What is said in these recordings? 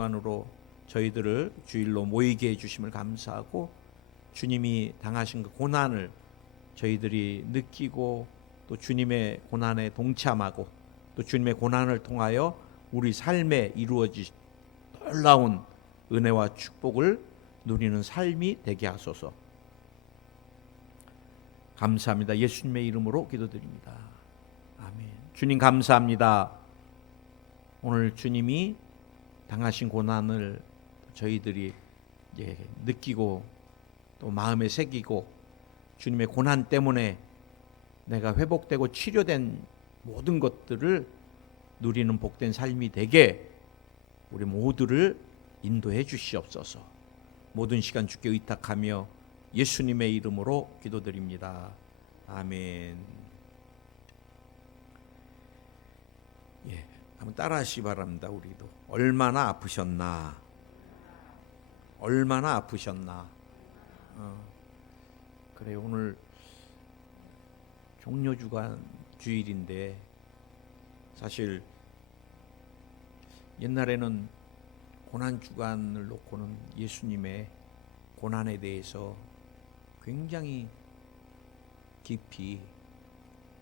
주간으로 저희들을 주일로 모이게 해주심을 감사하고, 주님이 당하신 그 고난을 저희들이 느끼고 또 주님의 고난에 동참하고 또 주님의 고난을 통하여 우리 삶에 이루어질 놀라운 은혜와 축복을 누리는 삶이 되게 하소서. 감사합니다. 예수님의 이름으로 기도드립니다. 아멘. 주님 감사합니다. 오늘 주님이 당하신 고난을 저희들이 느끼고 또 마음에 새기고, 주님의 고난 때문에 내가 회복되고 치료된 모든 것들을 누리는 복된 삶이 되게 우리 모두를 인도해 주시옵소서. 모든 시간 주께 의탁하며 예수님의 이름으로 기도드립니다. 아멘. 한번 따라하시기 바랍니다. 우리도. 얼마나 아프셨나? 얼마나 아프셨나? 그래, 오늘 종려주간 주일인데, 사실 옛날에는 고난주간을 놓고는 예수님의 고난에 대해서 굉장히 깊이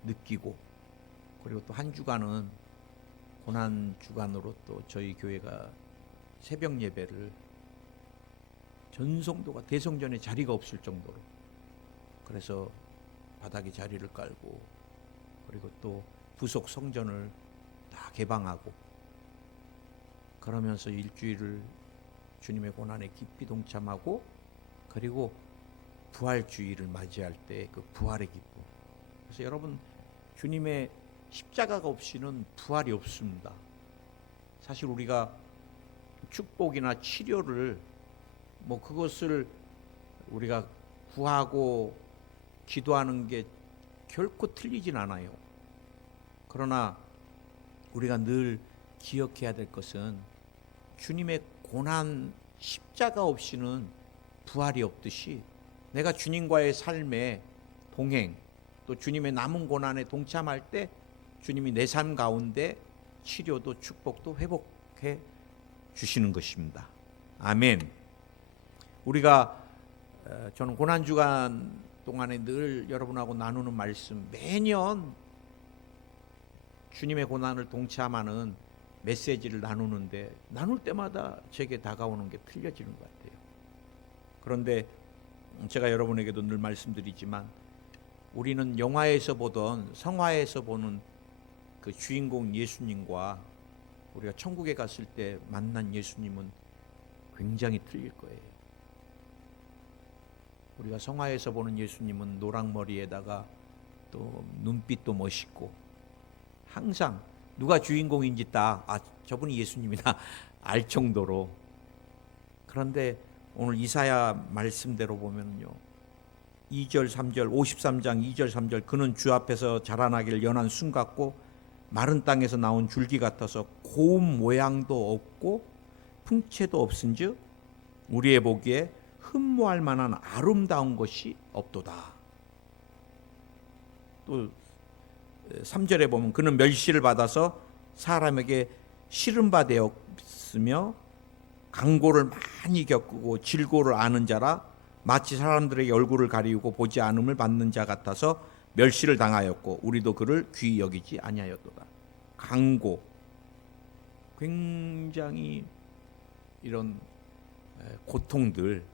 느끼고, 그리고 또 한 주간은 고난주간으로 또 저희 교회가 새벽 예배를 전성도가 대성전에 자리가 없을 정도로, 그래서 바닥에 자리를 깔고, 그리고 또 부속 성전을 다 개방하고, 그러면서 일주일을 주님의 고난에 깊이 동참하고, 그리고 부활주의를 맞이할 때 그 부활의 기쁨. 그래서 여러분, 주님의 십자가가 없이는 부활이 없습니다. 사실 우리가 축복이나 치료를 그것을 우리가 구하고 기도하는 게 결코 틀리진 않아요. 그러나 우리가 늘 기억해야 될 것은, 주님의 고난 십자가 없이는 부활이 없듯이, 내가 주님과의 삶의 동행, 또 주님의 남은 고난에 동참할 때 주님이 내 삶 가운데 치료도 축복도 회복해 주시는 것입니다. 아멘. 우리가 저는 고난주간 동안에 늘 여러분하고 나누는 말씀, 매년 주님의 고난을 동참하는 메시지를 나누는데, 나눌 때마다 제게 다가오는 게 틀려지는 것 같아요. 그런데 제가 여러분에게도 늘 말씀드리지만, 우리는 영화에서 보던, 성화에서 보는 그 주인공 예수님과 우리가 천국에 갔을 때 만난 예수님은 굉장히 틀릴 거예요. 우리가 성화에서 보는 예수님은 노랑머리에다가 또 눈빛도 멋있고, 항상 누가 주인공인지 딱 저분이 예수님이다 알 정도로. 그런데 오늘 이사야 말씀대로 보면요, 2절 3절 53장 2절 3절 그는 주 앞에서 자라나기를 연한 순 같고 마른 땅에서 나온 줄기 같아서 고운 모양도 없고 풍채도 없은즉 우리의 보기에 흠모할 만한 아름다운 것이 없도다. 또 3절에 보면 그는 멸시를 받아서 사람에게 싫은 바 되었으며 강고를 많이 겪고 질고를 아는 자라 마치 사람들에게 얼굴을 가리우고 보지 않음을 받는 자 같아서 멸시를 당하였고 우리도 그를 귀히 여기지 아니하였도다. 강고, 굉장히 이런 고통들,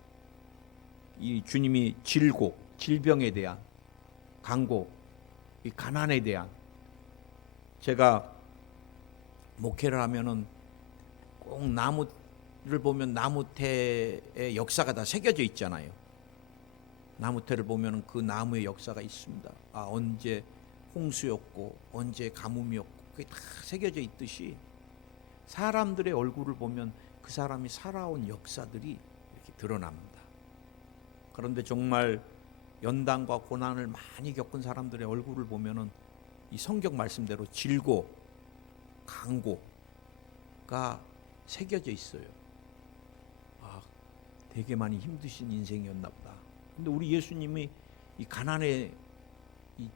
이 주님이 질고, 질병에 대한 강고, 이 가난에 대한, 제가 목회를 하면은 꼭 나무를 보면 나무태의 역사가 다 새겨져 있잖아요. 나무태를 보면 그 나무의 역사가 있습니다. 언제 홍수였고 언제 가뭄이었고 그게 다 새겨져 있듯이, 사람들의 얼굴을 보면 그 사람이 살아온 역사들이 이렇게 드러납니다. 그런데 정말 연단과 고난을 많이 겪은 사람들의 얼굴을 보면은 이 성경 말씀대로 질고 강고가 새겨져 있어요. 되게 많이 힘드신 인생이었나 보다. 근데 우리 예수님이 이 가난의 이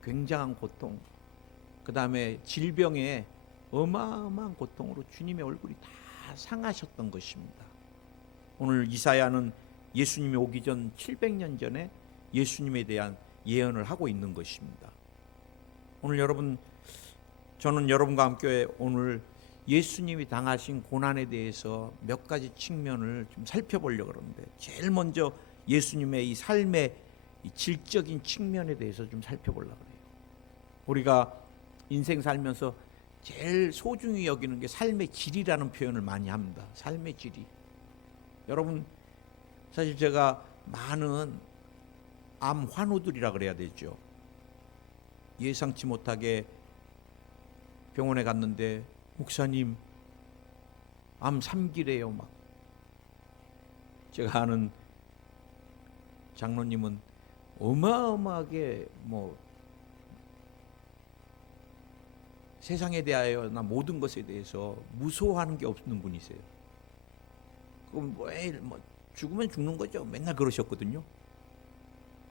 굉장한 고통, 그 다음에 질병의 어마어마한 고통으로 주님의 얼굴이 다 상하셨던 것입니다. 오늘 이사야는 예수님이 오기 전 700년 전에 예수님에 대한 예언을 하고 있는 것입니다. 오늘 저는 여러분과 함께 오늘 예수님이 당하신 고난에 대해서 몇 가지 측면을 좀 살펴보려고 그러는데, 제일 먼저 예수님의 이 삶의 이 질적인 측면에 대해서 좀 살펴보려고 해요. 우리가 인생 살면서 제일 소중히 여기는 게 삶의 질이라는 표현을 많이 합니다. 삶의 질이. 여러분, 사실 제가 많은 암 환우들이라 그래야 되죠. 예상치 못하게 병원에 갔는데 목사님 암 3기래요. 막 제가 아는 장로님은 어마어마하게 세상에 대하여나 모든 것에 대해서 무서워하는 게 없는 분이세요. 그럼 죽으면 죽는 거죠. 맨날 그러셨거든요.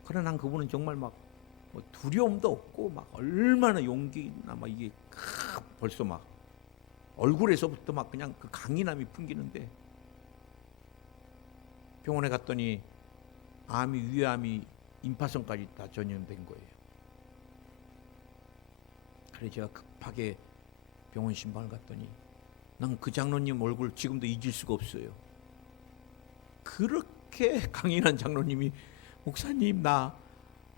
그러나 난 그분은 정말 두려움도 없고 얼마나 용기나 이게 벌써 얼굴에서부터 그냥 그 강인함이 풍기는데, 병원에 갔더니 암이 위암이 임파선까지 다 전염된 거예요. 그래서 제가 급하게 병원 신방을 갔더니 난 그 장로님 얼굴 지금도 잊을 수가 없어요. 그렇게 강인한 장로님이 목사님 나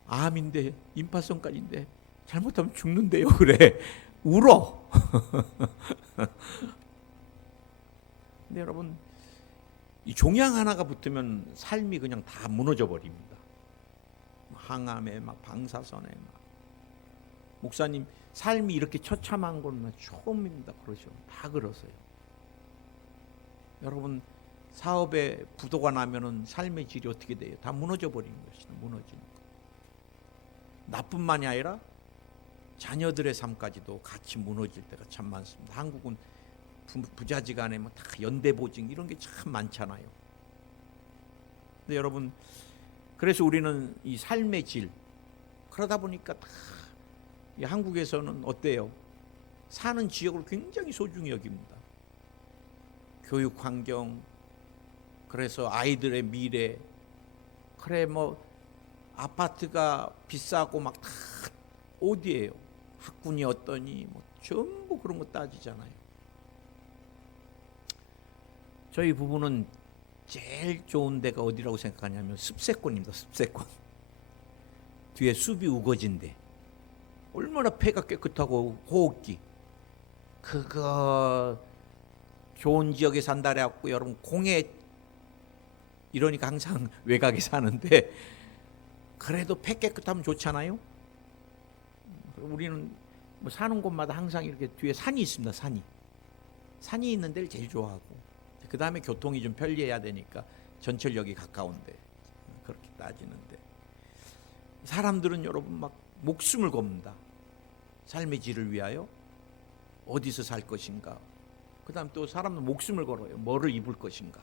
암인데 임파선까지인데 잘못하면 죽는데요. 그래. 울어. 근데 여러분, 이 종양 하나가 붙으면 삶이 그냥 다 무너져 버립니다. 항암에 방사선에 목사님 삶이 이렇게 처참한 건 처음입니다. 그러죠. 다 그러세요. 여러분, 사업에 부도가 나면은 삶의 질이 어떻게 돼요? 다 무너져 버리는 것이다. 무너지는 거. 나뿐만이 아니라 자녀들의 삶까지도 같이 무너질 때가 참 많습니다. 한국은 부자지간에 다 연대보증 이런 게 참 많잖아요. 근데 여러분, 그래서 우리는 이 삶의 질, 그러다 보니까 다 이 한국에서는 어때요? 사는 지역을 굉장히 소중히 여깁니다. 교육 환경, 그래서 아이들의 미래, 그래 아파트가 비싸고 다 어디예요? 학군이 어떠니 전부 그런 거 따지잖아요. 저희 부부는 제일 좋은 데가 어디라고 생각하냐면 습세권입니다. 습세권. 뒤에 숲이 우거진 데. 얼마나 폐가 깨끗하고 호흡기. 그거 좋은 지역에 산다 그래갖고 여러분 공해 이러니까 항상 외곽에 사는데, 그래도 폐 깨끗하면 좋잖아요. 우리는 사는 곳마다 항상 이렇게 뒤에 산이 있습니다. 산이 있는 데를 제일 좋아하고, 그 다음에 교통이 좀 편리해야 되니까 전철역이 가까운데, 그렇게 따지는데 사람들은 여러분 목숨을 겁니다. 삶의 질을 위하여 어디서 살 것인가. 그 다음 또 사람들은 목숨을 걸어요. 뭐를 입을 것인가.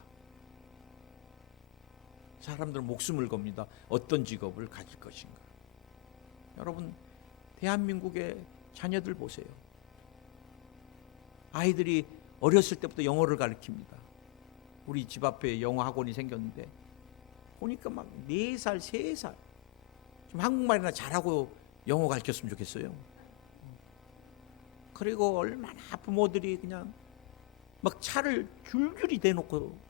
사람들은 목숨을 겁니다. 어떤 직업을 가질 것인가. 여러분, 대한민국의 자녀들 보세요. 아이들이 어렸을 때부터 영어를 가르칩니다. 우리 집 앞에 영어 학원이 생겼는데 보니까 4살, 3살. 좀 한국말이나 잘하고 영어 가르쳤으면 좋겠어요. 그리고 얼마나 부모들이 그냥 차를 줄줄이 대놓고,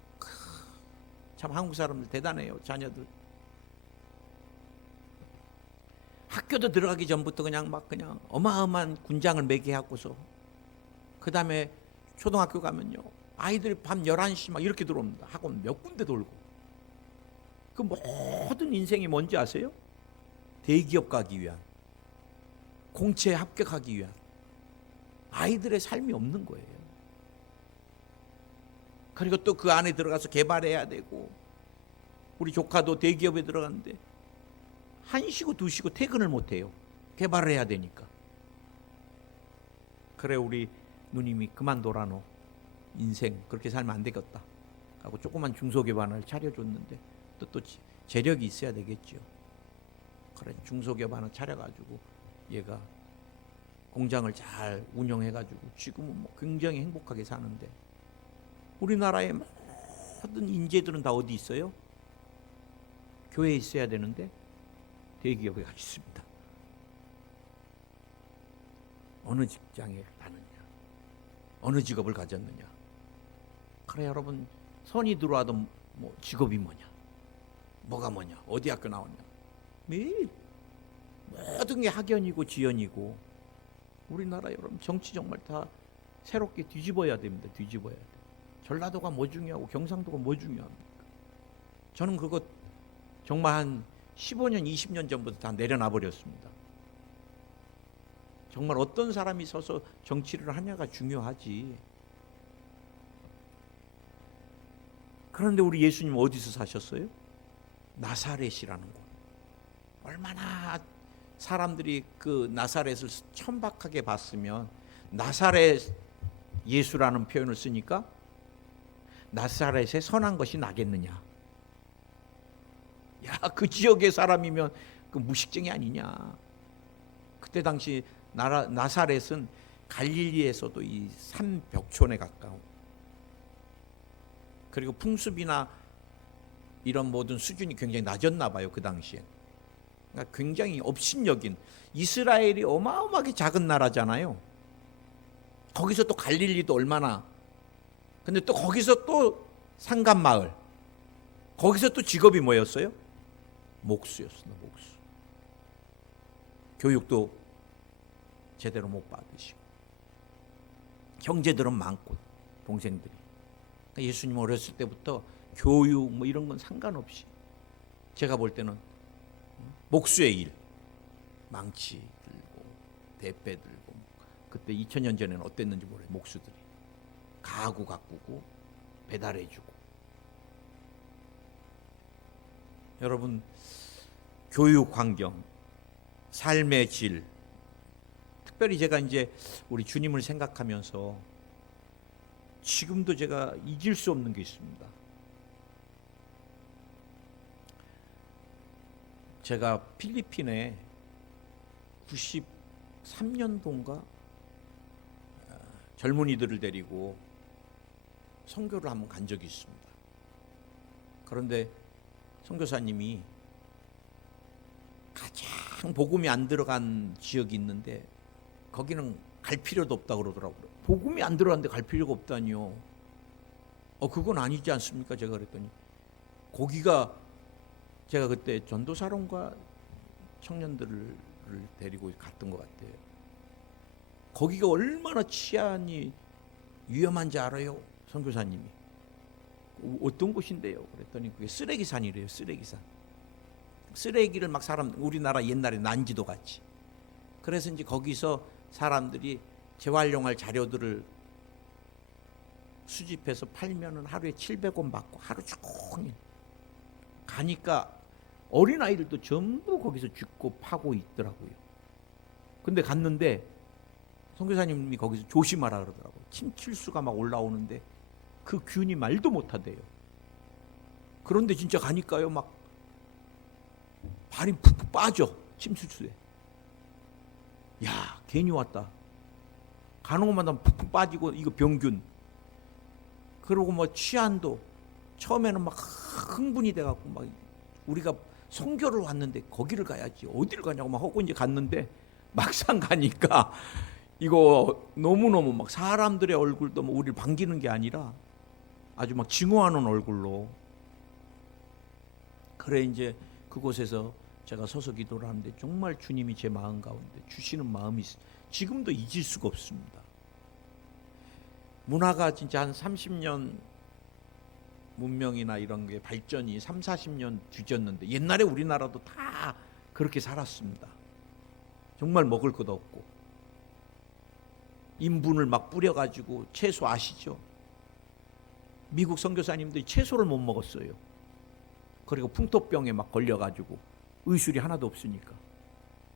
참 한국 사람들 대단해요. 자녀들 학교도 들어가기 전부터 그냥 어마어마한 군장을 매게 하고서, 그 다음에 초등학교 가면요 아이들이 밤 11시 이렇게 들어옵니다. 학원 몇 군데 돌고. 그 모든 인생이 뭔지 아세요? 대기업 가기 위한, 공채에 합격하기 위한. 아이들의 삶이 없는 거예요. 그리고 또 그 안에 들어가서 개발해야 되고, 우리 조카도 대기업에 들어갔는데 1시고 2시고 퇴근을 못해요. 개발을 해야 되니까. 그래 우리 누님이 그만둬라 너. 인생 그렇게 살면 안 되겠다 하고 조그만 중소기업을 차려줬는데 또 재력이 있어야 되겠죠. 그래 중소기업 하나 차려가지고 얘가 공장을 잘 운영해가지고 지금은 굉장히 행복하게 사는데, 우리나라의 모든 인재들은 다 어디 있어요? 교회에 있어야 되는데 대기업에 가 있습니다. 어느 직장에 다느냐, 어느 직업을 가졌느냐. 그래 여러분, 선이 들어와도 뭐 직업이 뭐냐, 뭐가 뭐냐, 어디 학교 나왔냐, 매일 모든 게 학연이고 지연이고. 우리나라 여러분 정치 정말 다 새롭게 뒤집어야 됩니다. 뒤집어야 돼. 전라도가 뭐 중요하고 경상도가 뭐 중요합니까? 저는 그거 정말 한 15년 20년 전부터 다 내려놔 버렸습니다. 정말 어떤 사람이 서서 정치를 하냐가 중요하지. 그런데 우리 예수님 어디서 사셨어요? 나사렛이라는 곳. 얼마나 사람들이 그 나사렛을 천박하게 봤으면 나사렛 예수라는 표현을 쓰니까 나사렛에 선한 것이 나겠느냐. 야, 그 지역의 사람이면 그 무식쟁이 아니냐. 그때 당시 나사렛은 갈릴리에서도 이 산벽촌에 가까운, 그리고 풍습이나 이런 모든 수준이 굉장히 낮았나 봐요, 그 당시엔. 그러니까 굉장히 업신여긴, 이스라엘이 어마어마하게 작은 나라잖아요. 거기서 또 갈릴리도 얼마나, 근데 또 거기서 또 상간마을, 거기서 또 직업이 뭐였어요? 목수였습니다. 목수. 교육도 제대로 못 받으시고, 형제들은 많고 동생들이. 그러니까 예수님 어렸을 때부터 교육 뭐 이런 건 상관없이, 제가 볼 때는 목수의 일, 망치 들고 대패 들고, 그때 2000년 전에는 어땠는지 모르겠어요. 목수들이 가구 가꾸고 배달해주고. 여러분, 교육 환경, 삶의 질, 특별히 제가 이제 우리 주님을 생각하면서 지금도 제가 잊을 수 없는 게 있습니다. 제가 필리핀에 93년도인가 젊은이들을 데리고 선교를 한번 간 적이 있습니다. 그런데 선교사님이 가장 복음이 안 들어간 지역이 있는데 거기는 갈 필요도 없다고 그러더라고요. 복음이 안 들어갔는데 갈 필요가 없다니요. 그건 아니지 않습니까? 제가 그랬더니, 거기가, 제가 그때 전도사론과 청년들을 데리고 갔던 것 같아요. 거기가 얼마나 치안이 위험한지 알아요? 선교사님이. 어떤 곳인데요? 그랬더니 그게 쓰레기산이래요. 쓰레기산. 쓰레기를 막 우리나라 옛날에 난지도 같이. 그래서 이제 거기서 사람들이 재활용할 자료들을 수집해서 팔면은 하루에 700원 받고 하루 종일 가니까 어린아이들도 전부 거기서 죽고 파고 있더라고요. 근데 갔는데 선교사님이 거기서 조심하라 그러더라고요. 침칠수가 막 올라오는데 그 균이 말도 못하대요. 그런데 진짜 가니까요, 막 발이 푹푹 빠져, 침실수에. 야, 괜히 왔다. 가는 것마다 푹푹 빠지고, 이거 병균. 그러고 뭐 치안도 처음에는 막 흥분이 돼갖고, 막 우리가 선교를 왔는데 거기를 가야지, 어디를 가냐고 막 하고 이제 갔는데, 막상 가니까 이거 너무너무 막 사람들의 얼굴도 뭐 우리를 반기는 게 아니라 아주 막 증오하는 얼굴로. 그래 이제 그곳에서 제가 서서 기도를 하는데 정말 주님이 제 마음 가운데 주시는 마음이 지금도 잊을 수가 없습니다. 문화가 진짜 한 30년 문명이나 이런 게 발전이 3, 40년 뒤졌는데 옛날에 우리나라도 다 그렇게 살았습니다. 정말 먹을 것도 없고 인분을 막 뿌려가지고, 채소 아시죠? 미국 선교사님들이 채소를 못 먹었어요. 그리고 풍토병에 막 걸려가지고 의술이 하나도 없으니까.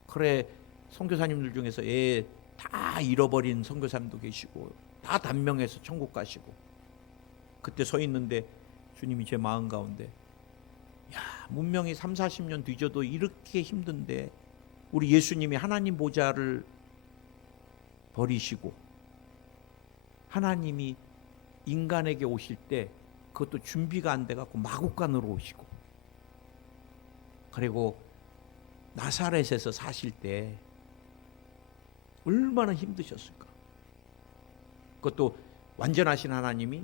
그래 선교사님들 중에서 애 다 잃어버린 선교사님도 계시고 다 단명해서 천국 가시고. 그때 서 있는데 주님이 제 마음 가운데, 야, 문명이 3, 40년 뒤져도 이렇게 힘든데 우리 예수님이 하나님 보좌를 버리시고 하나님이 인간에게 오실 때 그것도 준비가 안 돼갖고 마구간으로 오시고, 그리고 나사렛에서 사실 때 얼마나 힘드셨을까. 그것도 완전하신 하나님이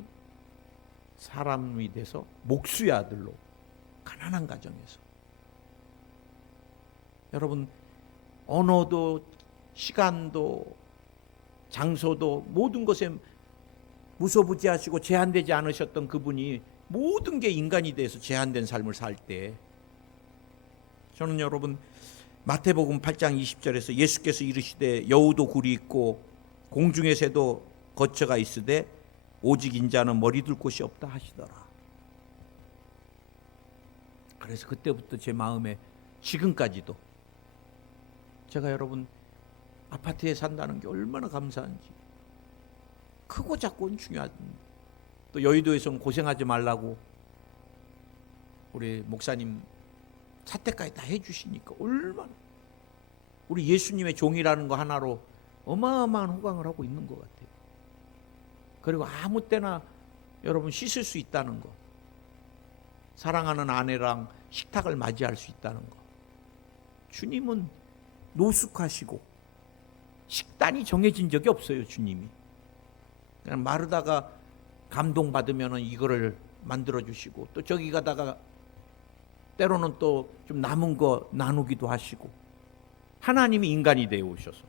사람이 돼서 목수의 아들로 가난한 가정에서. 여러분, 언어도 시간도 장소도 모든 것에 무소부지하시고 제한되지 않으셨던 그분이 모든 게 인간이 돼서 제한된 삶을 살 때, 저는 여러분 마태복음 8장 20절에서 예수께서 이르시되 여우도 굴이 있고 공중의 새도 거처가 있으되 오직 인자는 머리 둘 곳이 없다 하시더라. 그래서 그때부터 제 마음에 지금까지도 제가 여러분 아파트에 산다는 게 얼마나 감사한지, 크고 작고는 중요합니다. 또 여의도에서는 고생하지 말라고 우리 목사님 사택까지 다 해주시니까 얼마나 우리 예수님의 종이라는 거 하나로 어마어마한 호강을 하고 있는 것 같아요. 그리고 아무 때나 여러분 씻을 수 있다는 거, 사랑하는 아내랑 식탁을 맞이할 수 있다는 거. 주님은 노숙하시고 식단이 정해진 적이 없어요. 주님이 그냥 마르다가 감동받으면 이거를 만들어주시고, 또 저기 가다가 때로는 또 좀 남은 거 나누기도 하시고, 하나님이 인간이 되어 오셔서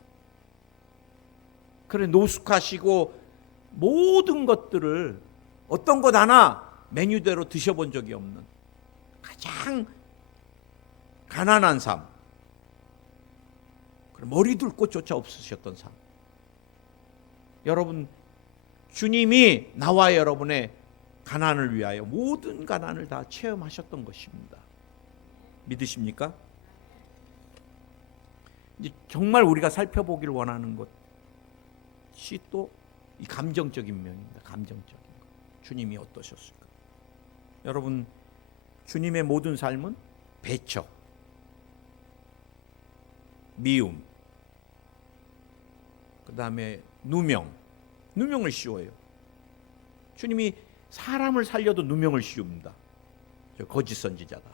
그래 노숙하시고 모든 것들을 어떤 것 하나 메뉴대로 드셔본 적이 없는 가장 가난한 삶, 머리 둘 곳조차 없으셨던 삶. 여러분, 주님이 나와 여러분의 가난을 위하여 모든 가난을 다 체험하셨던 것입니다. 믿으십니까? 이제 정말 우리가 살펴보길 원하는 것이 또 이 감정적인 면입니다. 감정적인 것. 주님이 어떠셨을까? 여러분, 주님의 모든 삶은 배척, 미움, 그 다음에 누명을 씌워요. 주님이 사람을 살려도 누명을 씌웁니다. 저 거짓 선지자가.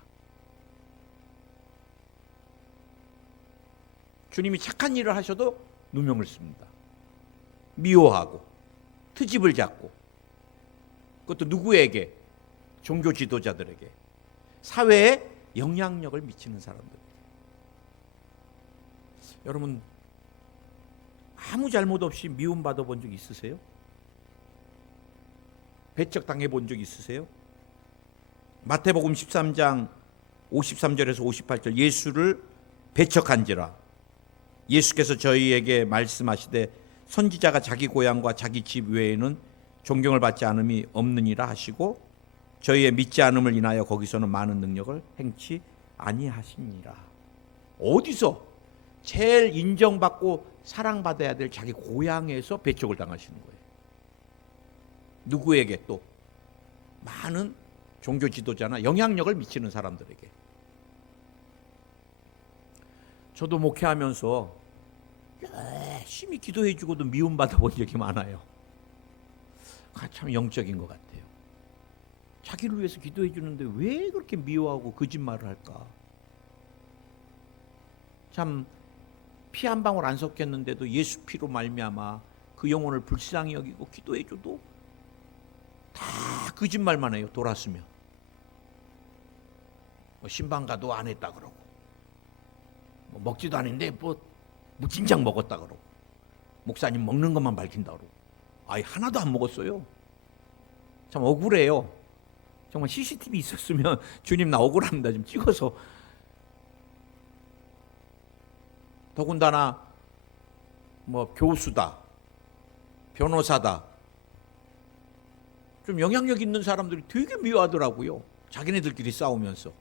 주님이 착한 일을 하셔도 누명을 씁니다. 미워하고 트집을 잡고, 그것도 누구에게? 종교 지도자들에게, 사회에 영향력을 미치는 사람들. 여러분, 아무 잘못 없이 미움받아 본 적 있으세요? 배척당해 본 적 있으세요? 마태복음 13장 53절에서 58절, 예수를 배척한지라 예수께서 저희에게 말씀하시되 선지자가 자기 고향과 자기 집 외에는 존경을 받지 않음이 없느니라 하시고 저희의 믿지 않음을 인하여 거기서는 많은 능력을 행치 아니하시니라. 어디서? 제일 인정받고 사랑받아야 될 자기 고향에서 배척을 당하시는 거예요. 누구에게? 또 많은 종교 지도자나 영향력을 미치는 사람들에게. 저도 목회하면서 열심히 기도해주고도 미움받아 본 적이 많아요. 참 영적인 것 같아요. 자기를 위해서 기도해주는데 왜 그렇게 미워하고 거짓말을 할까? 참 피 한 방울 안 섞였는데도 예수 피로 말미암아 그 영혼을 불쌍히 여기고 기도해줘도 다 거짓말만 해요. 돌았으면 신방 가도 안 했다 그러고, 먹지도 않은데 진작 먹었다 그러고, 목사님 먹는 것만 밝힌다 그러고, 아예 하나도 안 먹었어요. 참 억울해요. 정말 CCTV 있었으면 주님 나 억울합니다. 좀 찍어서. 더군다나 교수다, 변호사다, 좀 영향력 있는 사람들이 되게 미워하더라고요. 자기네들끼리 싸우면서.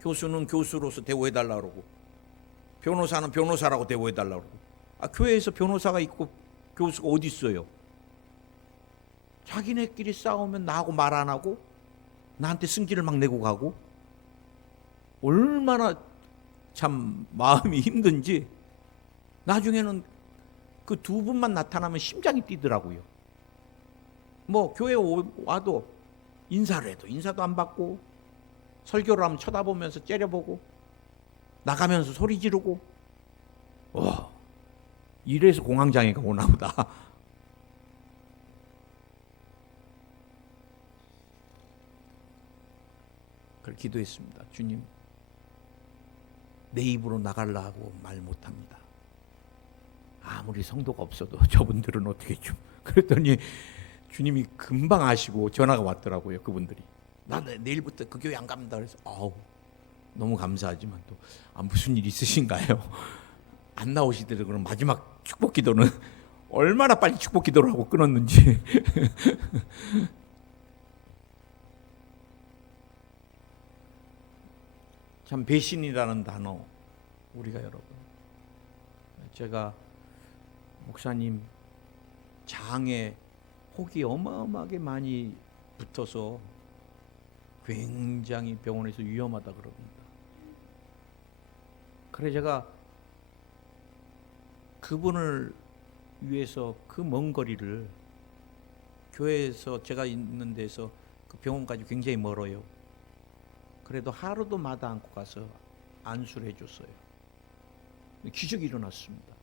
교수는 교수로서 대우해달라고 그러고, 변호사는 변호사라고 대우해달라고 그러고. 교회에서 변호사가 있고 교수가 어디 있어요? 자기네끼리 싸우면 나하고 말 안 하고 나한테 승질을 막 내고 가고, 얼마나 참 마음이 힘든지. 나중에는 그 두 분만 나타나면 심장이 뛰더라고요. 뭐 교회 와도 인사를 해도 인사도 안 받고, 설교를 하면 쳐다보면서 째려보고, 나가면서 소리 지르고. 이래서 공황장애가 오나 보다. 그걸 기도했습니다. 주님, 내 입으로 나가려고 말 못합니다. 아무리 성도가 없어도 저분들은 어떻게 좀. 그랬더니 주님이 금방 아시고 전화가 왔더라고요. 그분들이. 나 내일부터 그 교회 안 갑니다. 그래서 너무 감사하지만 또 무슨 일 있으신가요? 안 나오시더라고요. 그럼 마지막 축복 기도는 얼마나 빨리 축복 기도를 하고 끊었는지. 참 배신이라는 단어, 우리가 여러분, 제가 목사님 장에 혹이 어마어마하게 많이 붙어서 굉장히 병원에서 위험하다 그럽니다. 그래 제가 그분을 위해서 그 먼 거리를, 교회에서 제가 있는 데서 그 병원까지 굉장히 멀어요. 그래도 하루도 마다 않고 가서 안수를 해줬어요. 기적이 일어났습니다.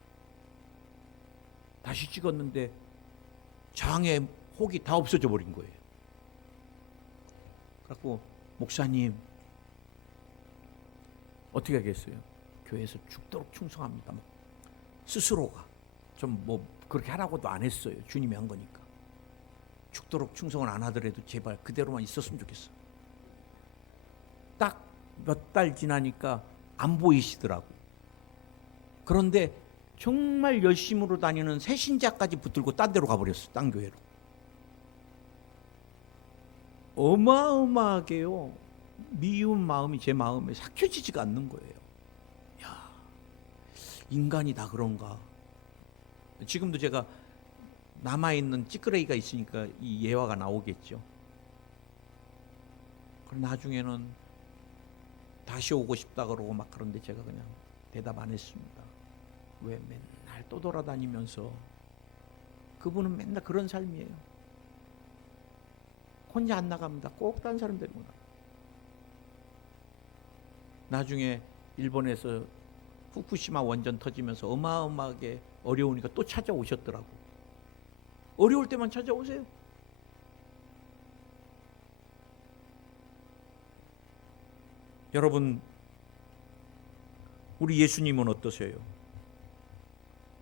다시 찍었는데 장에 혹이 다 없어져 버린 거예요. 그래갖고 목사님 어떻게 하겠어요? 교회에서 죽도록 충성합니다. 스스로가 좀 뭐 그렇게 하라고도 안 했어요. 주님이 한 거니까. 죽도록 충성을 안 하더라도 제발 그대로만 있었으면 좋겠어. 딱 몇 달 지나니까 안 보이시더라고. 그런데 정말 열심으로 다니는 새신자까지 붙들고 딴 데로 가버렸어. 딴 교회로. 어마어마하게요. 미운 마음이 제 마음에 삭혀지지가 않는 거예요. 야, 인간이 다 그런가. 지금도 제가 남아있는 찌끄레기가 있으니까 이 예화가 나오겠죠. 그럼 나중에는 다시 오고 싶다 그러고 막 그런데 제가 그냥 대답 안 했습니다. 왜 맨날 또 돌아다니면서. 그분은 맨날 그런 삶이에요. 혼자 안 나갑니다. 꼭 다른 사람 데리고 나가요. 나중에 일본에서 후쿠시마 원전 터지면서 어마어마하게 어려우니까 또 찾아오셨더라고. 어려울 때만 찾아오세요. 여러분, 우리 예수님은 어떠세요?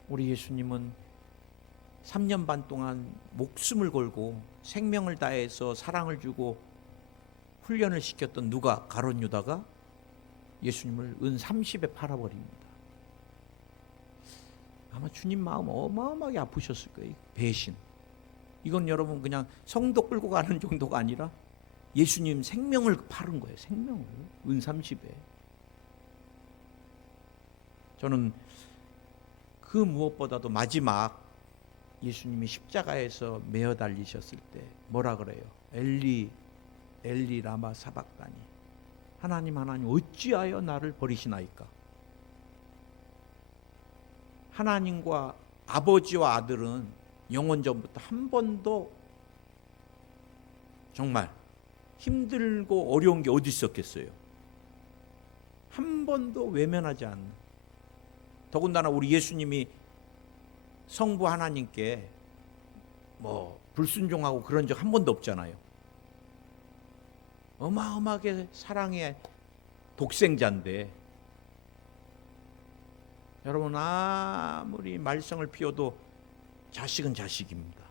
우리 예수님은 3년 반 동안 목숨을 걸고 생명을 다해서 사랑을 주고 훈련을 시켰던 누가, 가룟 유다가 예수님을 은 30에 팔아버립니다. 아마 주님 마음 어마어마하게 아프셨을 거예요. 배신. 이건 여러분 그냥 성도 끌고 가는 정도가 아니라 예수님 생명을 팔은 거예요. 생명을. 은 30에. 저는 그 무엇보다도 마지막 예수님이 십자가에서 매어 달리셨을 때 뭐라 그래요? 엘리 엘리 라마 사박다니. 하나님 하나님 어찌하여 나를 버리시나이까. 하나님과 아버지와 아들은 영원 전부터 한 번도 정말 힘들고 어려운 게 어디 있었겠어요. 한 번도 외면하지 않는. 더군다나 우리 예수님이 성부 하나님께 뭐 불순종하고 그런 적 한 번도 없잖아요. 어마어마하게 사랑의 독생자인데 여러분 아무리 말썽을 피워도 자식은 자식입니다.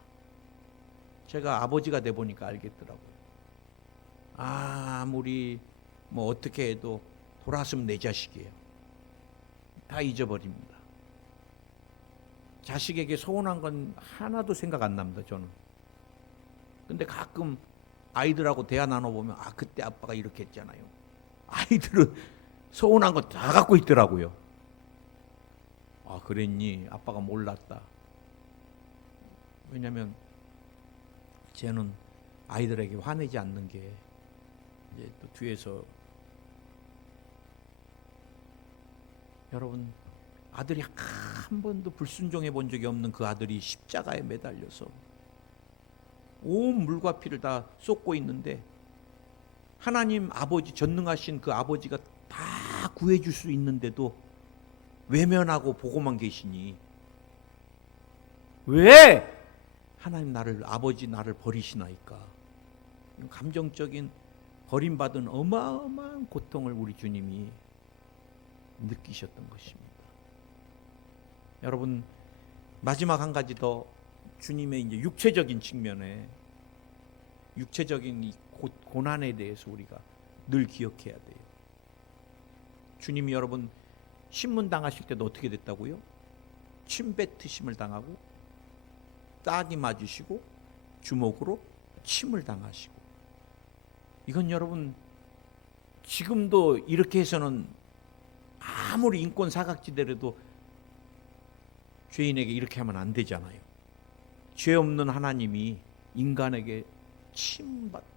제가 아버지가 돼 보니까 알겠더라고요. 아무리 뭐 어떻게 해도 돌아서면 내 자식이에요. 다 잊어버립니다. 자식에게 서운한 건 하나도 생각 안 납니다. 저는. 근데 가끔 아이들하고 대화 나눠보면 그때 아빠가 이렇게 했잖아요. 아이들은 서운한 거 다 갖고 있더라고요. 그랬니? 아빠가 몰랐다. 왜냐하면 쟤는 아이들에게 화내지 않는 게 이제 또 뒤에서 여러분 아들이 한 번도 불순종해 본 적이 없는 그 아들이 십자가에 매달려서 온 물과 피를 다 쏟고 있는데 하나님 아버지, 전능하신 그 아버지가 다 구해줄 수 있는데도 외면하고 보고만 계시니 왜 하나님 아버지 나를 버리시나이까? 감정적인 버림받은 어마어마한 고통을 우리 주님이 느끼셨던 것입니다. 여러분, 마지막 한 가지 더, 주님의 이제 육체적인 측면에, 육체적인 이 고난에 대해서 우리가 늘 기억해야 돼요. 주님이 여러분 신문 당하실 때도 어떻게 됐다고요? 침 뱉으심을 당하고 따기 맞으시고 주먹으로 침을 당하시고. 이건 여러분 지금도 이렇게 해서는 아무리 인권 사각지대라도 죄인에게 이렇게 하면 안 되잖아요. 죄 없는 하나님이 인간에게 침 받고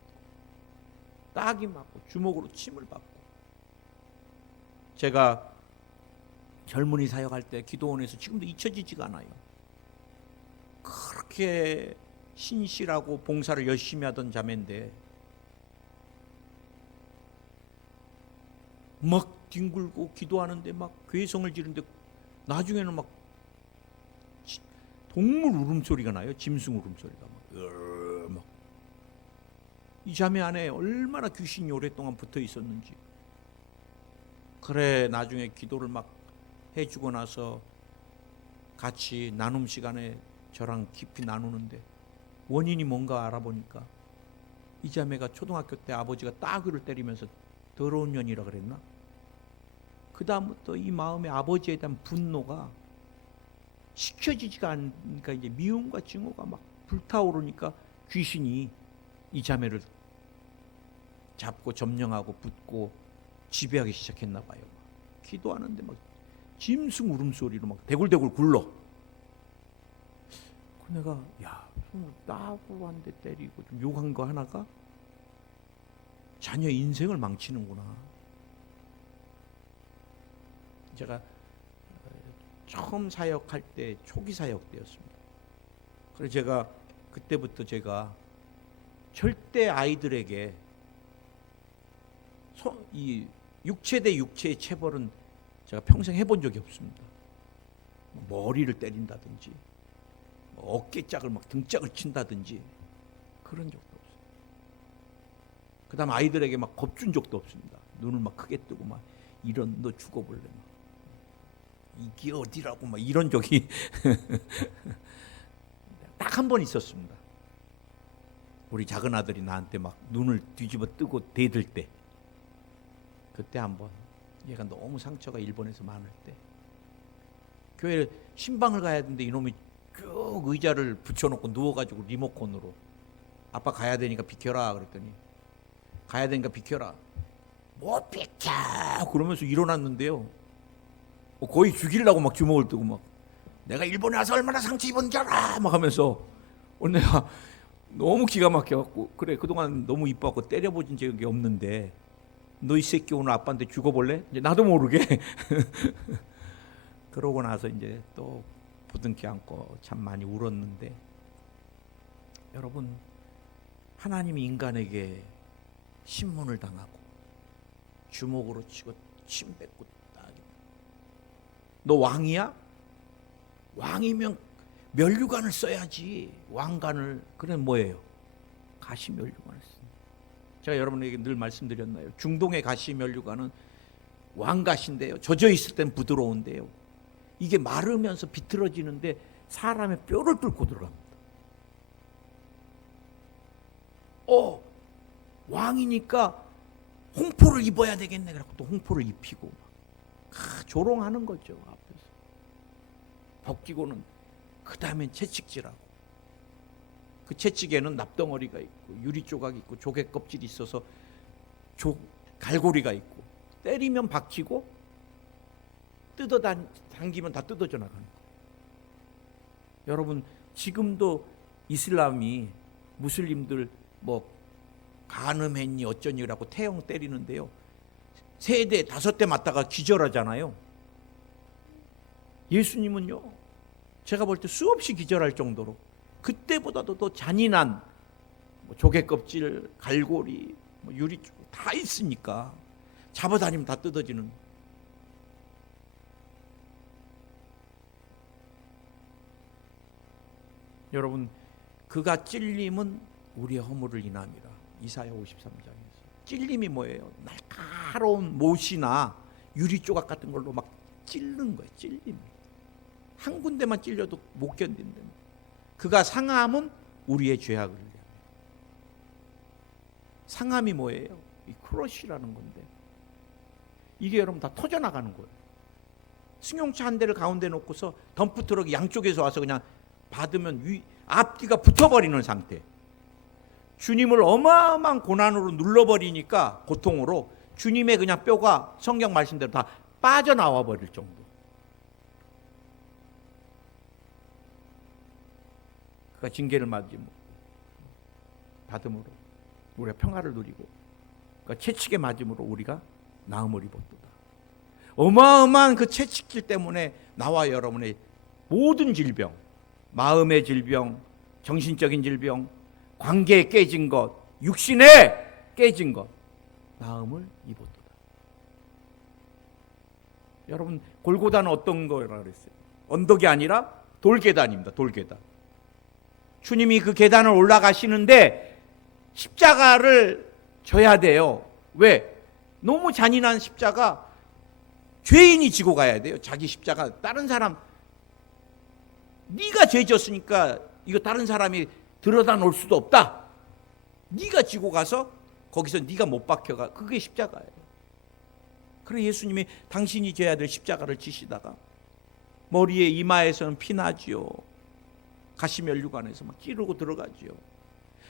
따기 맞고 주먹으로 침을 받고. 제가 젊은이 사역할 때 기도원에서 지금도 잊혀지지가 않아요. 그렇게 신실하고 봉사를 열심히 하던 자매인데 막 뒹굴고 기도하는데 막 괴성을 지르는데 나중에는 막 동물 울음소리가 나요. 짐승 울음소리가 막. 이 자매 안에 얼마나 귀신이 오랫동안 붙어 있었는지. 그래, 나중에 기도를 막 해주고 나서 같이 나눔 시간에 저랑 깊이 나누는데 원인이 뭔가 알아보니까 이 자매가 초등학교 때 아버지가 따귀를 때리면서 더러운 년이라 그랬나? 그 다음부터 이 마음에 아버지에 대한 분노가 식혀지지가 않으니까 이제 미움과 증오가 막 불타오르니까 귀신이 이 자매를 잡고 점령하고 붙고 지배하기 시작했나 봐요. 기도하는데 막 짐승 울음소리로 막 대굴대굴 굴러. 그 내가 따고 한 대 때리고 좀 욕한 거 하나가 자녀 인생을 망치는구나. 제가 처음 사역할 때 초기 사역 때였습니다. 그래서 제가 그때부터 제가 절대 아이들에게 이 육체 대 육체의 체벌은 제가 평생 해본 적이 없습니다. 머리를 때린다든지 어깨짝을 막 등짝을 친다든지 그런 적도 없어요. 그 다음 아이들에게 막 겁준 적도 없습니다. 눈을 막 크게 뜨고 막 이런 너 죽어볼래 막 이게 어디라고 막 이런 적이 딱 한 번 있었습니다. 우리 작은 아들이 나한테 막 눈을 뒤집어 뜨고 대들 때, 그때 한번 얘가 너무 상처가 일본에서 많을 때 교회 신방을 가야 되는데 이놈이 쭉 의자를 붙여놓고 누워가지고 리모컨으로 아빠 가야 되니까 비켜라 그랬더니 가야 되니까 비켜라. 못 비켜 그러면서 일어났는데요. 거의 죽이려고 막 주먹을 뜨고 막 내가 일본에 와서 얼마나 상처 입은 줄 알아 막 하면서 내가 너무 기가 막혀갖고 그래 그동안 너무 이뻐갖고 때려보진 적이 없는데 너 이 새끼 오늘 아빠한테 죽어볼래? 이제 나도 모르게 그러고 나서 이제 또 부둥켜 안고 참 많이 울었는데, 여러분 하나님이 인간에게 신문을 당하고 주먹으로 치고 침 뱉고 너 왕이야? 왕이면 면류관을 써야지. 왕관을. 그래 뭐예요? 가시 면류관을 씁니다. 제가 여러분에게 늘 말씀드렸나요? 중동의 가시 면류관은 왕가시인데요. 젖어 있을 땐 부드러운데요. 이게 마르면서 비틀어지는데 사람의 뼈를 뚫고 들어갑니다. 왕이니까 홍포를 입어야 되겠네. 그래서 또 홍포를 입히고 조롱하는 거죠. 앞에서 벗기고는 그 다음엔 채찍질하고, 그 채찍에는 납덩어리가 있고 유리 조각이 있고 조개 껍질이 있어서 갈고리가 있고 때리면 박히고 당기면 다 뜯어져 나가는 거예요. 여러분 지금도 이슬람이 무슬림들 뭐 간음했니 어쩌니라고 태형 때리는데요. 3대 5대 맞다가 기절하잖아요. 예수님은요 제가 볼 때 수없이 기절할 정도로 그때보다도 더 잔인한 뭐 조개 껍질, 갈고리, 뭐 유리 다 있으니까 잡아다니면 다 뜯어지는. 여러분, 그가 찔림은 우리의 허물을 인함이라. 이사야 53장에서 찔림이 뭐예요? 날카로운 못이나 유리 조각 같은 걸로 막 찔른 거예요. 찔림이 한 군데만 찔려도 못 견딘다. 그가 상함은 우리의 죄악을 위하여. 상함이 뭐예요? 이 크러쉬라는 건데, 이게 여러분 다 터져나가는 거예요. 승용차 한 대를 가운데 놓고서 덤프트럭이 양쪽에서 와서 그냥 받으면 앞뒤가 붙어버리는 상태. 주님을 어마어마한 고난으로 눌러버리니까, 고통으로 주님의 그냥 뼈가 성경 말씀대로 다 빠져나와 버릴 정도. 그가 징계를 받음으로 우리가 평화를 누리고, 그가 채찍에 맞음으로 우리가 나음을 입었도다. 어마어마한 그 채찍질 때문에 나와 여러분의 모든 질병, 마음의 질병, 정신적인 질병, 관계에 깨진 것, 육신에 깨진 것, 나음을 입었도다. 여러분, 골고다는 어떤 거라 그랬어요? 언덕이 아니라 돌계단입니다. 돌계단. 주님이 그 계단을 올라가시는데 십자가를 져야 돼요. 왜? 너무 잔인한 십자가, 죄인이 지고 가야 돼요. 자기 십자가. 다른 사람, 네가 죄 졌으니까 이거 다른 사람이 들여다 놓을 수도 없다. 네가 지고 가서 거기서 네가 못 박혀가. 그게 십자가예요. 그래 예수님이 당신이 져야 될 십자가를 지시다가 머리에 이마에서는 피 나지요. 가시면류관에서 막 찌르고 들어가지요.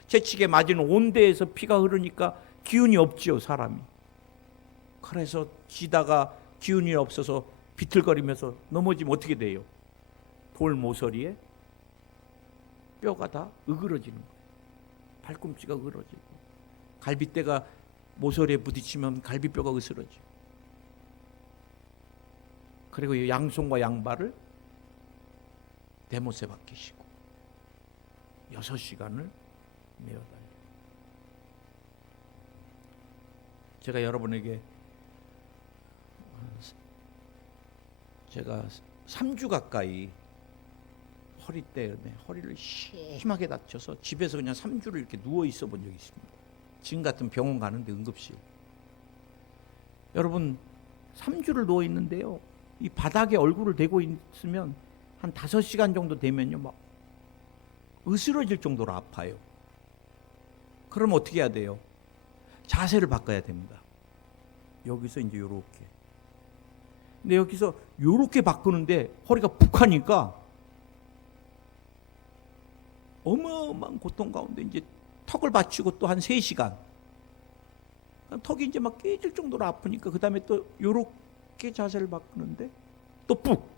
채찍에 맞은 온대에서 피가 흐르니까 기운이 없지요, 사람이. 그래서 지다가 기운이 없어서 비틀거리면서 넘어지면 어떻게 돼요? 돌 모서리에 뼈가 다 으그러지는 거예요. 발꿈치가 으그러지고, 갈빗대가 모서리에 부딪히면 갈비뼈가 으스러지고, 그리고 이 양손과 양발을 대못에 박히시고 6시간을 메어달려. 제가 여러분에게 제가 3주 가까이 허리 때문에 허리를 심하게 다쳐서 집에서 그냥 3주를 이렇게 누워 있어 본 적이 있습니다. 지금 같은 병원 가는데 응급실. 여러분 3주를 누워 있는데요, 이 바닥에 얼굴을 대고 있으면 한 5시간 정도 되면요 막 으스러질 정도로 아파요. 그럼 어떻게 해야 돼요? 자세를 바꿔야 됩니다. 여기서 이제 요렇게. 근데 여기서 요렇게 바꾸는데 허리가 푹 하니까 어마어마한 고통 가운데 이제 턱을 받치고 또 한 3시간. 턱이 이제 막 깨질 정도로 아프니까 그 다음에 또 요렇게 자세를 바꾸는데 또 푹.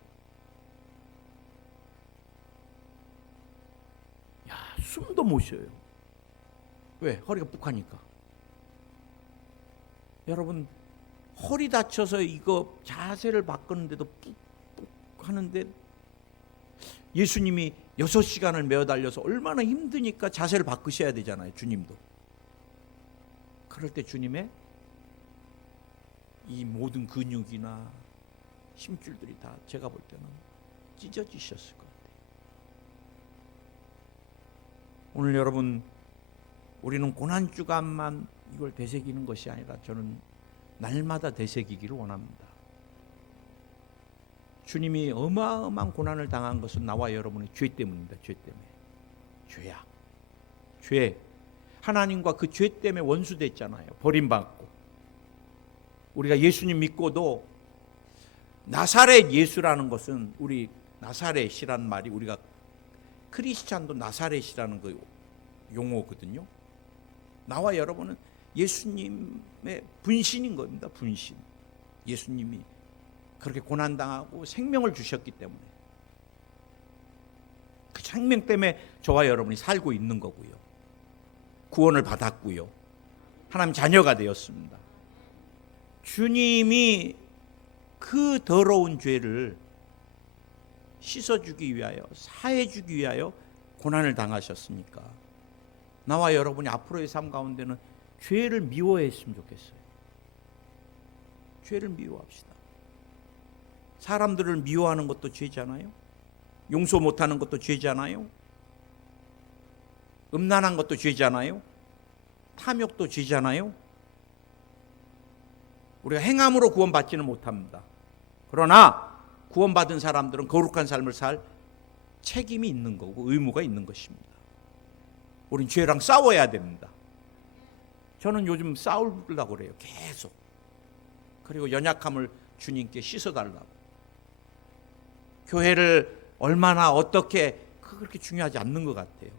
야, 숨도 못 쉬어요. 왜? 허리가 푹 하니까. 여러분, 허리 다쳐서 이거 자세를 바꾸는데도 푹 하는데 예수님이 6시간을 메어 달려서 얼마나 힘드니까 자세를 바꾸셔야 되잖아요, 주님도. 그럴 때 주님의 이 모든 근육이나 힘줄들이 다 제가 볼 때는 찢어지셨을 것 같아요. 오늘 여러분, 우리는 고난주간만 이걸 되새기는 것이 아니라 저는 날마다 되새기기를 원합니다. 주님이 어마어마한 고난을 당한 것은 나와 여러분의 죄 때문입니다. 죄 때문에. 죄악. 죄. 하나님과 그 죄 때문에 원수됐잖아요. 버림받고. 우리가 예수님 믿고도 나사렛 예수라는 것은, 우리 나사렛이라는 말이 우리가 크리스찬도 나사렛이라는 그 용어거든요. 나와 여러분은 예수님의 분신인 겁니다. 분신. 예수님이 그렇게 고난당하고 생명을 주셨기 때문에, 그 생명 때문에 저와 여러분이 살고 있는 거고요. 구원을 받았고요. 하나님 자녀가 되었습니다. 주님이 그 더러운 죄를 씻어주기 위하여, 사해주기 위하여 고난을 당하셨으니까 나와 여러분이 앞으로의 삶 가운데는 죄를 미워했으면 좋겠어요. 죄를 미워합시다. 사람들을 미워하는 것도 죄잖아요. 용서 못하는 것도 죄잖아요. 음란한 것도 죄잖아요. 탐욕도 죄잖아요. 우리가 행함으로 구원받지는 못합니다. 그러나 구원받은 사람들은 거룩한 삶을 살 책임이 있는 거고 의무가 있는 것입니다. 우린 죄랑 싸워야 됩니다. 저는 요즘 싸우려고 그래요. 계속. 그리고 연약함을 주님께 씻어달라고. 교회를 얼마나 어떻게 그렇게 중요하지 않는 것 같아요.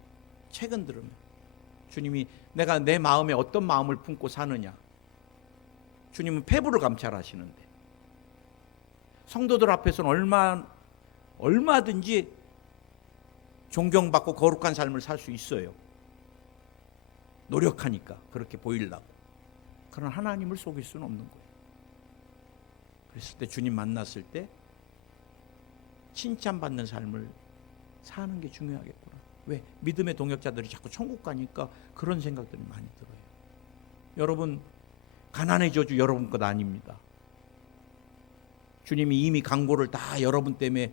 책은 들으면 주님이 내가 내 마음에 어떤 마음을 품고 사느냐. 주님은 폐부를 감찰하시는데 성도들 앞에서는 얼마든지 존경받고 거룩한 삶을 살 수 있어요. 노력하니까 그렇게 보이려고. 그러나 하나님을 속일 수는 없는 거예요. 그랬을 때 주님 만났을 때 칭찬받는 삶을 사는 게 중요하겠구나. 왜? 믿음의 동역자들이 자꾸 천국 가니까 그런 생각들이 많이 들어요. 여러분, 가난의 저주 여러분 것 아닙니다. 주님이 이미 강보를 다 여러분 때문에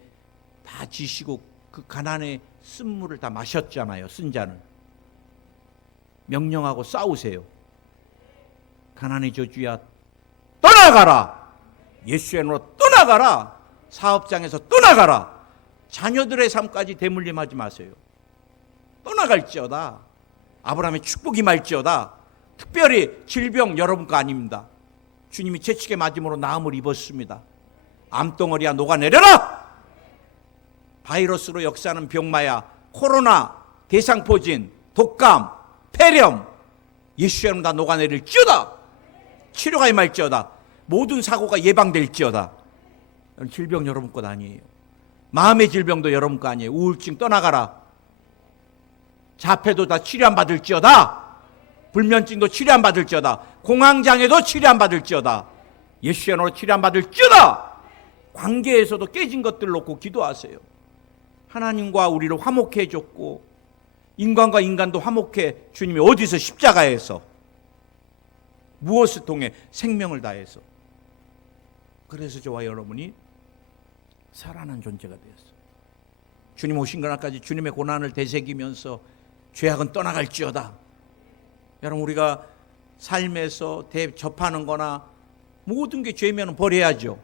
다 지시고 그 가난의 쓴물을 다 마셨잖아요. 쓴 잔을. 명령하고 싸우세요. 가난의 저주야 떠나가라. 예수의 이름으로 떠나가라. 사업장에서 떠나가라. 자녀들의 삶까지 대물림하지 마세요. 떠나갈지어다. 아브라함의 축복이 말지어다. 특별히 질병 여러분 거 아닙니다. 주님이 채찍에 맞음으로 나음을 입었습니다. 암덩어리야 녹아내려라. 바이러스로 역사하는 병마야 코로나, 대상포진, 독감, 폐렴 예수의 이름으로 다 녹아내릴지어다. 치료가 임할지어다. 모든 사고가 예방될지어다. 질병 여러분 것 아니에요. 마음의 질병도 여러분 거 아니에요. 우울증 떠나가라. 자폐도 다 치료 안 받을지어다. 불면증도 치료 안 받을지어다. 공황장애도 치료 안 받을지어다. 예수의 이름으로 치료 안 받을지어다. 관계에서도 깨진 것들 놓고 기도하세요. 하나님과 우리를 화목해 줬고 인간과 인간도 화목해 주님이 어디서 십자가에서 무엇을 통해 생명을 다해서 그래서 저와 여러분이 살아난 존재가 되었어요. 주님 오신 그날까지 주님의 고난을 되새기면서 죄악은 떠나갈지어다. 여러분 우리가 삶에서 접하는 거나 모든 게 죄면 버려야죠.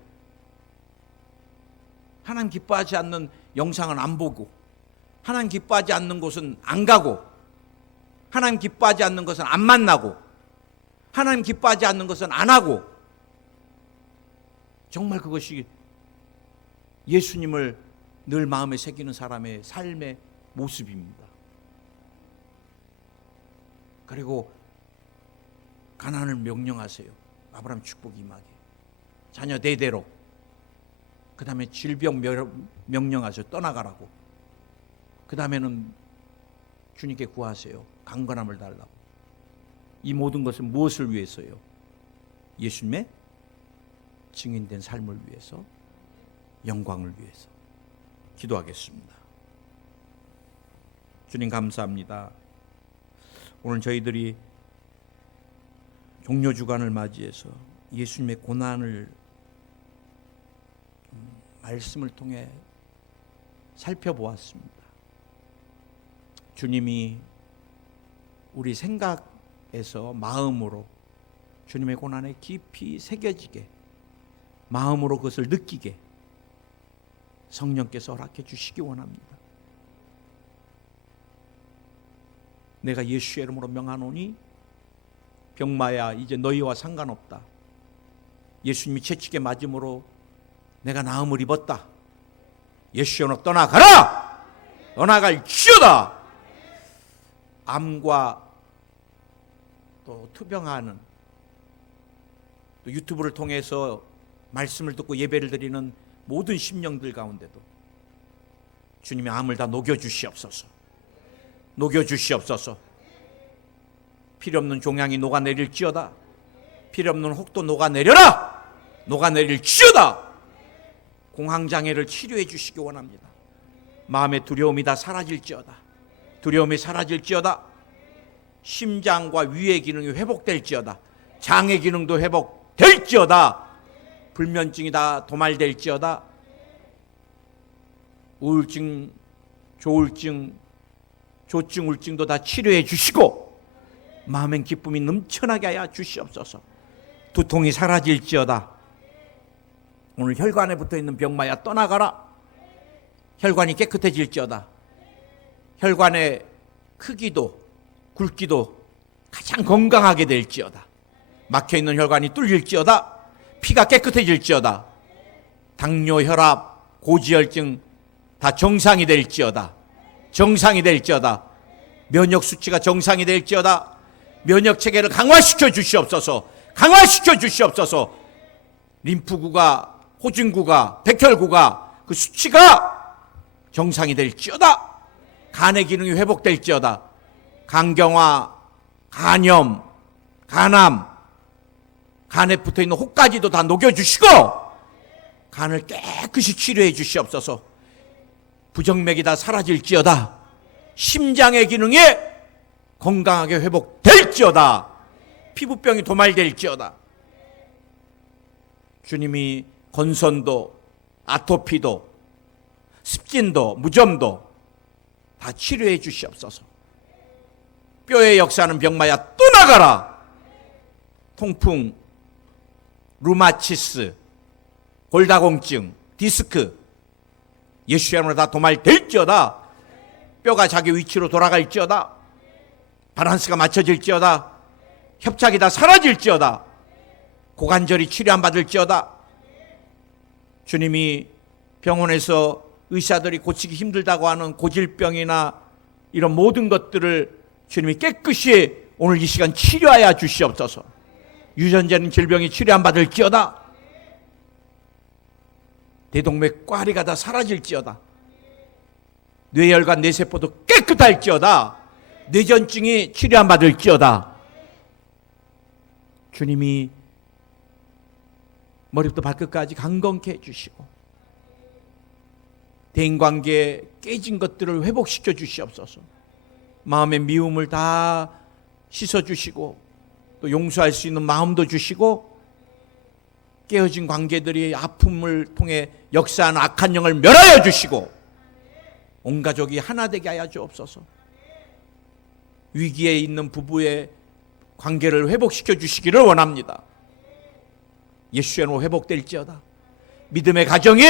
하나님 기뻐하지 않는 영상은 안 보고 하나님 기뻐하지 않는 곳은 안 가고 하나님 기뻐하지 않는 것은 안 만나고 하나님 기뻐하지 않는 것은 안 하고 정말 그것이 예수님을 늘 마음에 새기는 사람의 삶의 모습입니다. 그리고 가난을 명령하세요. 아브라함 축복이 임하게. 자녀 대대로. 그 다음에 질병 명령하세요. 떠나가라고. 그 다음에는 주님께 구하세요. 강건함을 달라고. 이 모든 것은 무엇을 위해서요? 예수님의 증인된 삶을 위해서, 영광을 위해서. 기도하겠습니다. 주님 감사합니다. 오늘 저희들이 종료주간을 맞이해서 예수님의 고난을 말씀을 통해 살펴보았습니다. 주님이 우리 생각에서 마음으로 주님의 고난에 깊이 새겨지게 마음으로 그것을 느끼게 성령께서 허락해 주시기 원합니다. 내가 예수의 이름으로 명하노니 병마야 이제 너희와 상관없다. 예수님이 채찍에 맞음으로 내가 나음을 입었다. 예수의 이름으로 떠나가라. 떠나갈지어다. 암과 또 투병하는 또 유튜브를 통해서 말씀을 듣고 예배를 드리는 모든 심령들 가운데도 주님의 암을 다 녹여주시옵소서. 녹여주시옵소서. 필요없는 종양이 녹아내릴지어다. 필요없는 혹도 녹아내려라. 녹아내릴지어다. 공황장애를 치료해 주시기 원합니다. 마음의 두려움이 다 사라질지어다. 두려움이 사라질지어다. 심장과 위의 기능이 회복될지어다. 장의 기능도 회복될지어다. 불면증이 다 도말될지어다. 우울증, 조울증, 조증, 우울증도 다 치료해 주시고 마음엔 기쁨이 넘쳐나게 하여 주시옵소서. 두통이 사라질지어다. 오늘 혈관에 붙어있는 병마야 떠나가라. 혈관이 깨끗해질지어다. 혈관의 크기도 굵기도 가장 건강하게 될지어다. 막혀있는 혈관이 뚫릴지어다. 피가 깨끗해질지어다. 당뇨, 혈압, 고지혈증 다 정상이 될지어다. 정상이 될지어다. 면역 수치가 정상이 될지어다. 면역 체계를 강화시켜 주시옵소서. 강화시켜 주시옵소서. 림프구가, 호중구가, 백혈구가 그 수치가 정상이 될지어다. 간의 기능이 회복될지어다. 간경화, 간염, 간암, 간에 붙어있는 혹까지도 다 녹여주시고 간을 깨끗이 치료해 주시옵소서. 부정맥이 다 사라질지어다. 심장의 기능이 건강하게 회복될지어다. 피부병이 도말될지어다. 주님이 건선도, 아토피도, 습진도, 무좀도 다 치료해 주시옵소서. 뼈에 역사하는 병마야 떠나가라. 통풍, 루마티스, 골다공증, 디스크 예수의 이름으로 다 도말될지어다. 뼈가 자기 위치로 돌아갈지어다. 밸런스가 맞춰질지어다. 협착이 다 사라질지어다. 고관절이 치료 안 받을지어다. 주님이 병원에서 의사들이 고치기 힘들다고 하는 고질병이나 이런 모든 것들을 주님이 깨끗이 오늘 이 시간 치료하여 주시옵소서. 유전자는 질병이 치료 안 받을지어다. 대동맥 꽈리가 다 사라질지어다. 뇌혈관 뇌세포도 깨끗할지어다. 뇌전증이 치료 안 받을지어다. 주님이 머리부터 발끝까지 강건케 해주시고 대인관계에 깨진 것들을 회복시켜 주시옵소서. 마음의 미움을 다 씻어주시고 또 용서할 수 있는 마음도 주시고 깨어진 관계들이 아픔을 통해 역사하는 악한 영을 멸하여 주시고 온 가족이 하나 되게 하여 주옵소서. 위기에 있는 부부의 관계를 회복시켜 주시기를 원합니다. 예수의 이름으로 회복될지어다. 믿음의 가정이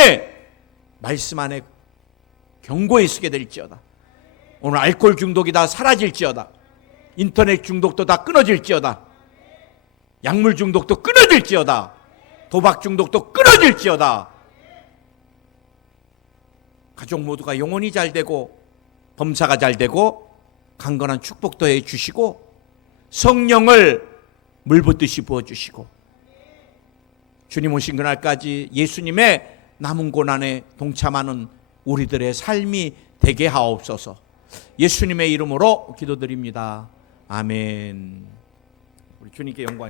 말씀 안에 견고히 서게 될지어다. 오늘 알코올 중독이 다 사라질지어다. 인터넷 중독도 다 끊어질지어다. 약물 중독도 끊어질지어다. 도박 중독도 끊어질지어다. 가족 모두가 영혼이 잘 되고 범사가 잘 되고 강건한 축복도 해 주시고 성령을 물붓듯이 부어주시고 주님 오신 그날까지 예수님의 남은 고난에 동참하는 우리들의 삶이 되게 하옵소서. 예수님의 이름으로 기도드립니다. 아멘. 우리 주님께 영광.